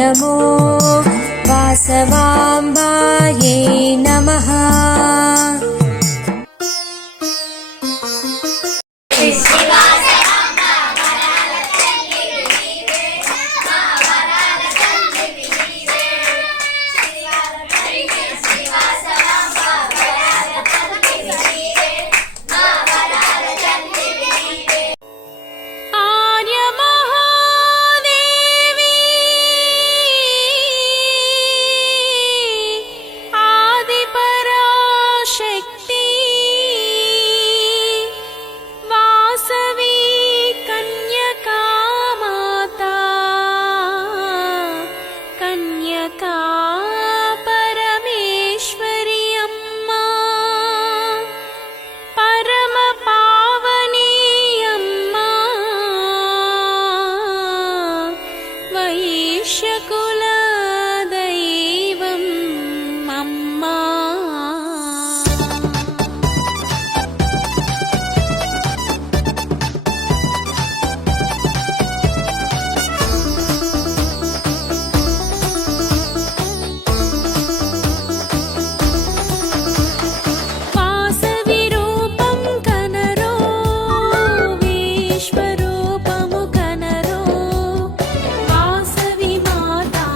नमो वासवाम्बायै नमः। విశ్వరూపము కనరో వాసవి మాతా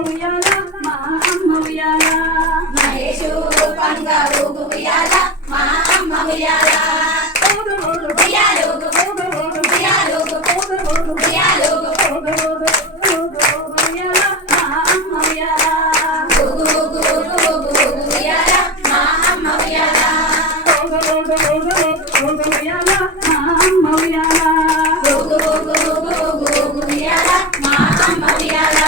ఉయ్యాల మా అమ్మ ఉయ్యాల మహేషు రూపంగా ఊగు ఉయ్యాల మా అమ్మ ఉయ్యాల ఉయ్యాలూగు ఉయ్యాలూగు ఉయ్యాలూగు ఉయ్యాల మా అమ్మ ఉయ్యాల ఊగు ఊగు ఊగు ఊగు ఊగు ఉయ్యాల మా అమ్మ ఉయ్యాల ఉయ్యాల మా అమ్మ ఉయ్యాల ఊగు ఊగు ఊగు ఊగు ఊగు ఉయ్యాల మా అమ్మ ఉయ్యాల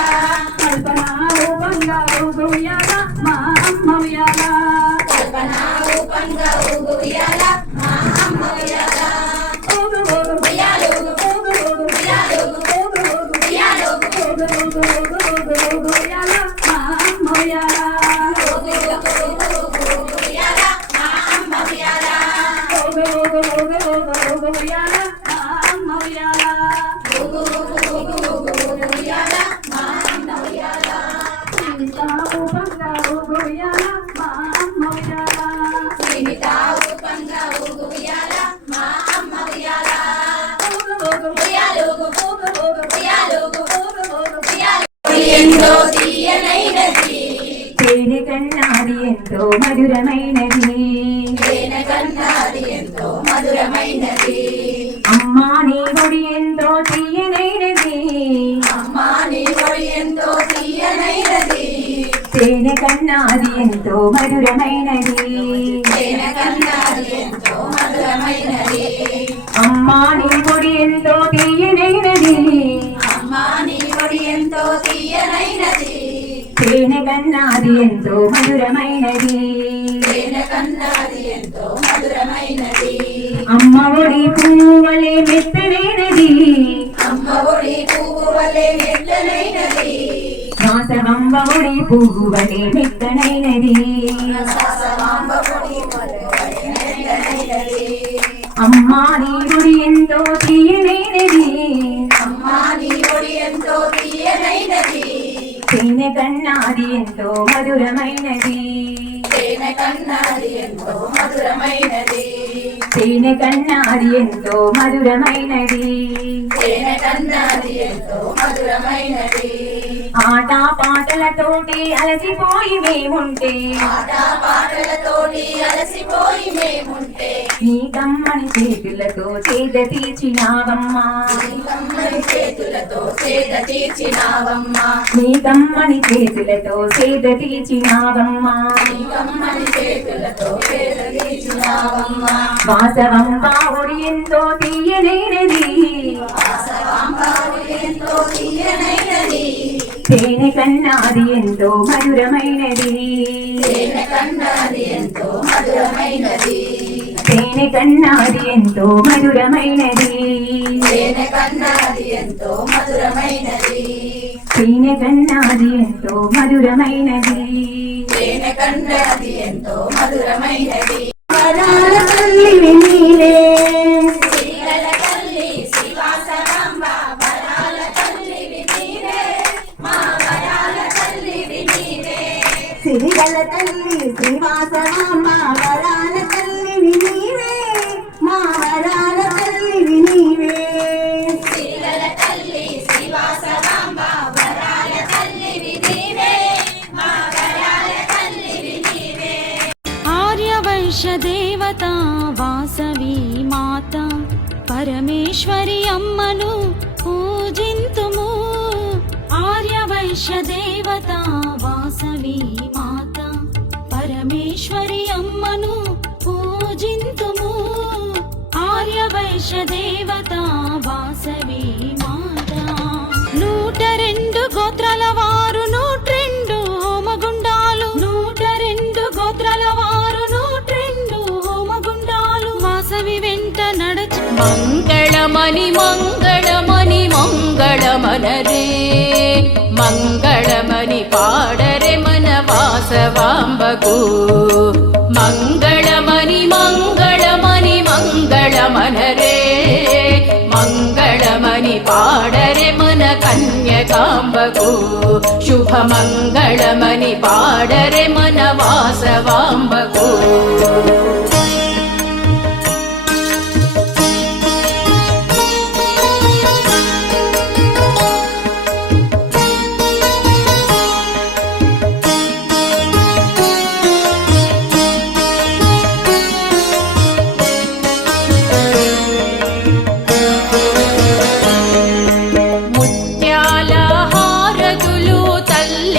కల్పనా రూపంగా ఊగు ఉయ్యాల మా అమ్మ ఉయ్యాల కల్పనా రూపంగా ఊగు ఉయ్యాల మా అమ్మ ఉయ్యాల ఉయ్యాలూగు ఉయ్యాలూగు ఉయ్యాలూగు ఉయ్యాల మా అమ్మ ఉయ్యాల ఊగు ఊగు ఊగు ఊగు ఊగు ఉయ్యాల మా అమ్మ ఉయ్యాల ఉయ్యాల మా అమ్మ ఉయ్యాల ఊగు ఊగు ఊగు ఊగు ఊగు ఉయ్యాల మా అమ్మ ఉయ్యాల రూపంగా ఊగు ఉయ్యాల మా అమ్మ ఉయ్యాల సీమిత రూపంగా ఊగు ఉయ్యాల మా అమ్మ ఉయ్యాల ఉయ్యాలూగు ఉయ్యాలూగు ఉయ్యాలూగు ఎంతో తీయనైనది తేనె కన్నాది ఎంతో మధురమైనది తేనె కన్నాది ఎంతో మధురమైనది అమ్మా నీ గుడి ఎంతో తీయనైనది అమ్మా నీ ఒడి ఎంతో తీయనైనది తేనె కన్నాది ఎంతో మధురమైనది తేనె కన్నాది ఎంతో మధురమైనది అమ్మా నీ గుడి ఎంతో తీయనైనది అమ్మా నీ ఒడి ఎంతో తీయనైనది తేనె కన్నాది ఎంతో మధురమైనది తేనె కన్నాది ఎంతో మధురమైనది అమ్మ ఒడి పువ్వువలే మెత్తనైనది అమ్మ ఒడి పువ్వు వలె మెత్తనైనది వాసవంబ ఒడి పువ్వువలే మెత్తనైనది సాసవాంబ ఒడి వలె మెత్తనైనది అమ్మా నీ గుడి ఎంతో తీయనైనది అమ్మా నీ ఒడి ఎంతో తీయనైనది తేనె కన్నాది ఎంతో మధురమైనది తేనె కన్నాది ఎంతో మధురమైనది తేనె కన్నాది ఎంతో మధురమైనది తేనె కన్నాది ఎంతో మధురమైనది ఆట పాటలతోటి అలసిపోయి మేముంటే ఆట పాటలతోటి అలసిపోయి మేముంటే నీ కమ్మని చేతులతో చేత తీర్చినావమ్మా కమ్మని చేతులతో సేద తీర్చినావమ్మా నీ కమ్మని చేతులతో చేత తీర్చినావమ్మా కమ్మని చేతులతో సేద తీర్చినావమ్మా వాసవంబ ఒడి ఎంతో తీయనైనది వాసవాంబావు ఎంతో తీయనైనది తేనె కన్నాది ఎంతో మధురమైనది తేనె కన్నాది ఎంతో మధురమైనది తేనె కన్నాది ఎంతో మధురమైనది తేనె కన్నాది ఎంతో మధురమైనది తేనె కన్నాది ఎంతో మధురమైనది తేనె కన్నాది ఎంతో మధురమైనది వరాల తల్లివి నీవే శ్రీగల తల్లి శ్రీవాసరాంబ వరాల తల్లివి నీవే మా వరాల తల్లివి నీవే సిరిగల తల్లి శ్రీవాసరామ వరాల తల్లివి నీవే మా వరాల తల్లివి నీవే శ్రీగల తల్లి శ్రీవాసరాంబ వరాల తల్లివి నీవే మా వరాల తల్లివి నీవే ఆర్యవైశ్య దేవత వాసవి మాత పరమేశ్వరి అమ్మను పూజింతుము ఆర్యవైశ్య దేవత వాసవి మాత పరమేశ్వరి అమ్మను పూజింతుము ఆర్యవైశ్య దేవత వాసవి మాత 102 గోత్రాల వారు 102 హోమగుండాలు 102 గోత్రాల వారు 102 హోమగుండాలు వాసవి వెంట నడచి మంగళమని మంగళమని మంగళమనరే మంగళమని పాడరే మన వాసవాంబకు మంగళమని మంగళమని మంగళమనరే మంగళమని పాడరే మన కన్యకాంబకు శుభమంగళమని పాడరే మన వాసవాంబకు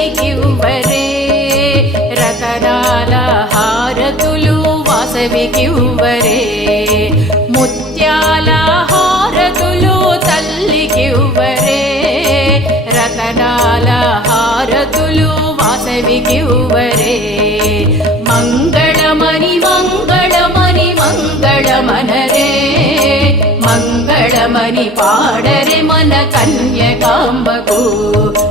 తల్లికివ్వరే రతనాల హారతులు వాసవికివ్వరే ముత్యాల హారతులు తల్లికివ్వరే రతనాల హారతులు వాసవికివ్వరే మంగళమణి మంగళమణి మంగళమనరే మంగళమణి పాడరే మన కన్యకాంబకు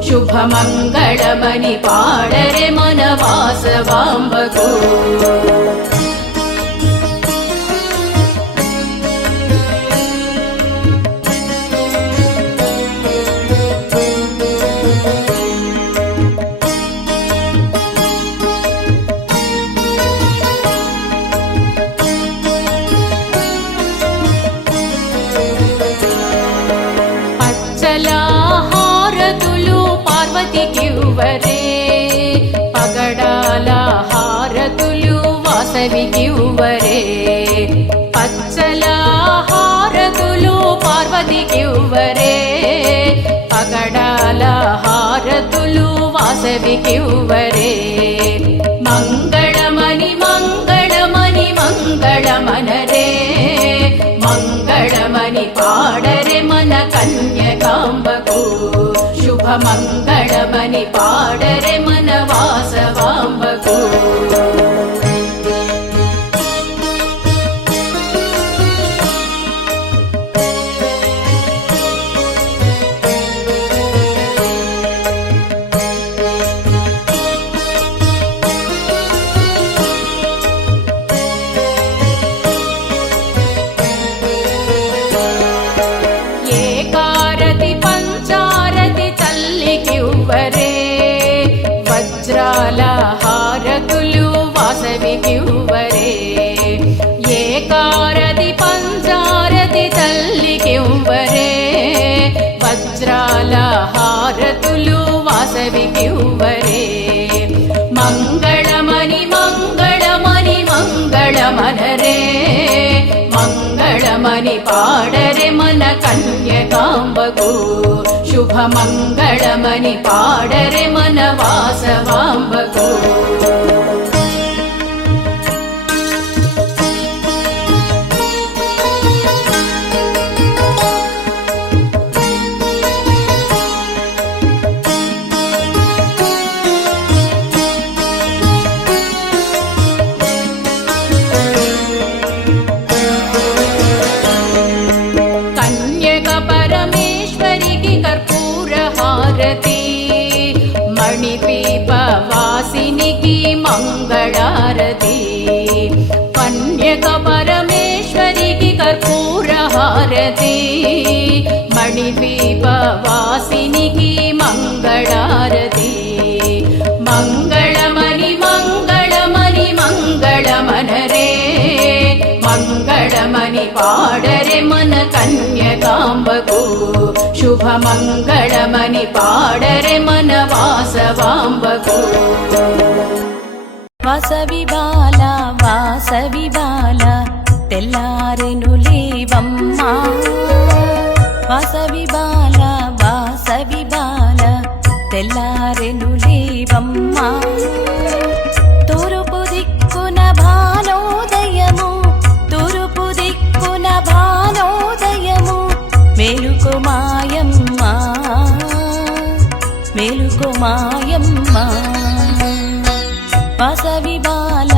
శుభమంగళమణి పాడరే మన వాసవాంబకు హారతులు పార్వతికివ్వరే పగడాల హారతులు వాసవికివ్వరే పచ్చల హారతులు పార్వతికివ్వరే పగడాల హారతులు వాసవికివ్వరే మంగళమణి మంగళమణి మంగళమనరే మంగళమణి పాడరే మన కన్యకాంబకు శుభమంగళమణి పాడరే మన వాసవాంబకు వజ్రాల హారతులు వాసవికివ్వరే ఏకారతి పంచారతి తల్లికివ్వరే వజ్రాల హారతులు వాసవికివ్వరే మంగళమణి మంగళమణి మంగళమనరే మంగళమణి పాడరే మన కన్యకాంబకు శుభమంగళమణి పాడరే మన వాసవాంబకు మణిపీప వాసినికి మంగళారతి కన్యక పరమేశ్వరికి కర్పూర హారతి మణిపీప వాసినికి మంగళారతి మంగళమణి మంగళమణి మంగళమనరే మంగళమణి పాడరే మన కన్యకాంబకు శుభమంగళమణి పాడరే మన వాసవాంబకు వాసవి బాల వాసవి బాల తెల్లారెను లేవమ్మా వాసవి బాల వాసవి బాల తెల్లారెను లేవమ్మా తూర్పు దిక్కున భానోదయము తూర్పు దిక్కున భానోదయము మేలుకో మాయమ్మ మేలుకో మాయమ్మ వాసవి బాల